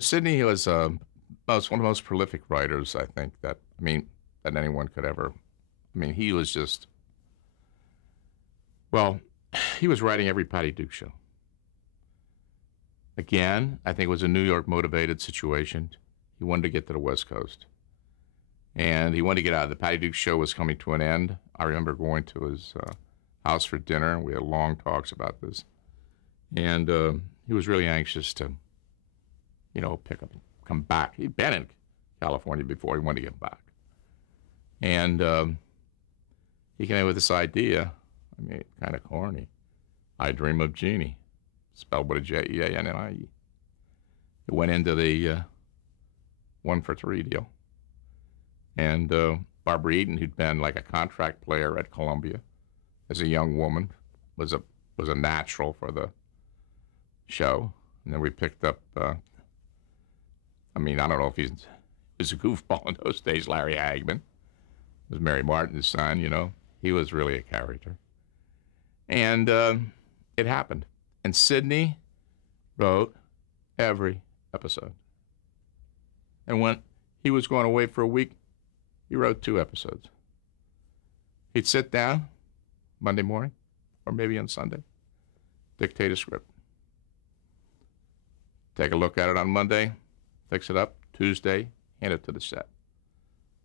Sidney was one of the most prolific writers, I think, that anyone could ever. I mean, he was just, well, he was writing every Patty Duke show. Again, I think it was a New York motivated situation. He wanted to get to the West Coast. And he wanted to get out. The Patty Duke show was coming to an end. I remember going to his house for dinner. We had long talks about this. And he was really anxious to, pick up, come back. He'd been in California before. He wanted to get back. And he came in with this idea. I mean, kind of corny. I dream of Jeannie, spelled with a Jeannie. It went into the 1-for-3 deal. And Barbara Eden, who'd been like a contract player at Columbia as a young woman, was a natural for the show. And then we picked up, I don't know if he was a goofball in those days, Larry Hagman. It was Mary Martin's son, He was really a character. And it happened. And Sidney wrote every episode. And when he was going away for a week, he wrote 2 episodes. He'd sit down Monday morning, or maybe on Sunday, dictate a script. Take a look at it on Monday, fix it up, Tuesday, hand it to the set.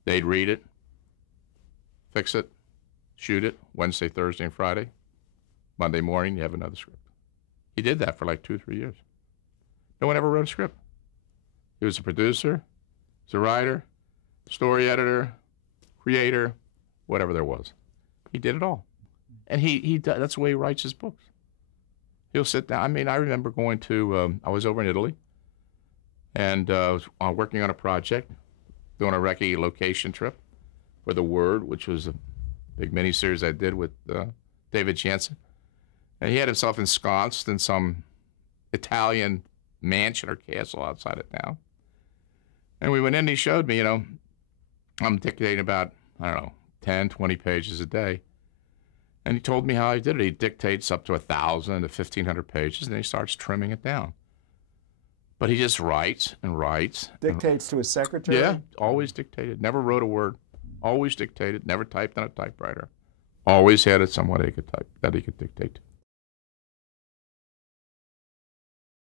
They'd read it, fix it, shoot it, Wednesday, Thursday, and Friday. Monday morning, you have another script. He did that for like 2 or 3 years. No one ever wrote a script. He was a producer, he was a writer, story editor, creator, whatever there was. He did it all. And that's the way he writes his books. He'll sit down. I remember going to, I was over in Italy, and I was working on a project, doing a recce location trip for The Word, which was a big miniseries I did with David Jansen. And he had himself ensconced in some Italian mansion or castle outside of town. And we went in and he showed me, I'm dictating about, 10, 20 pages a day. And he told me how he did it. He dictates up to 1,000 to 1,500 pages, and then he starts trimming it down. But he just writes and writes. Dictates to his secretary? Yeah, always dictated. Never wrote a word. Always dictated. Never typed on a typewriter. Always had it someone he could type, that he could dictate to.